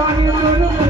পানি